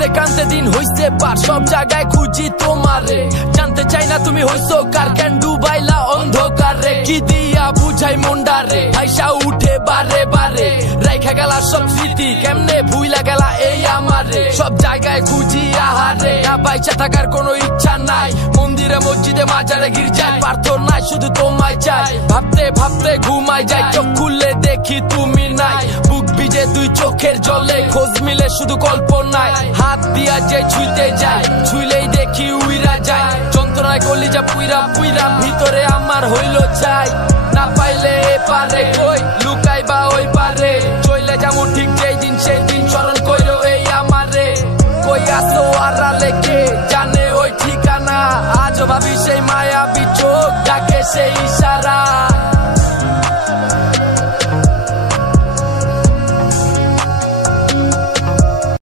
কানতে কানতে দিন হইছে পার, সব জায়গায় খুঁজি তোমারে। জানতে চাই না তুমি হইছো কার, কেন ডুবাইলা অন্ধকারে। কি দিয়া বুঝাই মন্ডারে, ভাইসা উঠে বারে বারে। রাইখা গেলা সব স্মৃতি, কেমনে ভুইলা গেলা এই আমারে। সব জায়গায় খুঁজি আহারে, না বাইচা থাকার কোনো ইচ্ছা নাই। মন্দিরে মসজিদে মাজারে গির্জায় প্রার্থনায় শুধু তোমায় চাই। ভাবতে ভাবতে ঘুমাই যায়, চোখ খুললে দেখি তুমি নাই। বুক ভিজে দুই চোখের জলে, খোঁজ মিলে শুধু কল্পনায়। হাত দিয়া যে ছুঁইতে যায়, ছুঁইলেই দেখি উইরা যায়। যন্ত্রণায় কলিজা পুইরা পুইরা ভিতরে আমার হইল চাই। না পাইলে এ পারে কই লুকাই বা ওই পারে, চইলে যেমন ঠিক